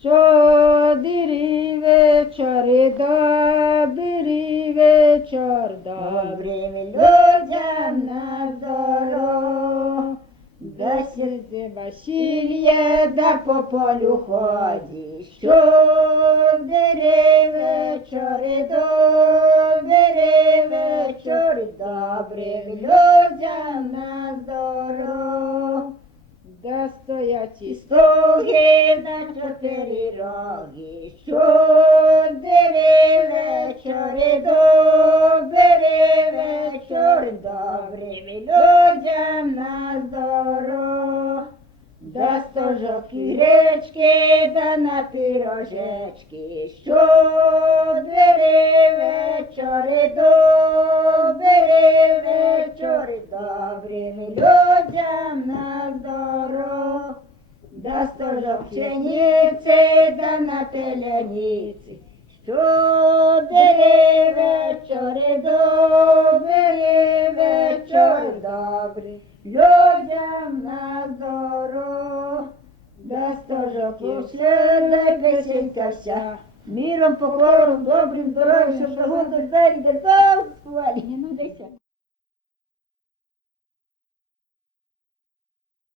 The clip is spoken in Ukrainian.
Щодрий вечір, добрий вечір, добрим людям на здоров'я. Да серце Васильє, да по полю ходить. Щодрий вечір, добрий вечір, добрим людям на здоров'я. Да стоять і слуги на чотири роги. Щодрий вечір, добрий вечір, добрим людям на здоров'я. Да стожок і гречки, да на пирожечки. Щодрий вечір, добрий вечір, добрим людям на здоров'я. Да стожок пшениці, да на теляниці. Щодрий вечір, добрий вечір, добрий людям на здоров'я. Да стожок дай песенька вся, миром, покором, добрим здоров'ям, щоб Господь двері до співали.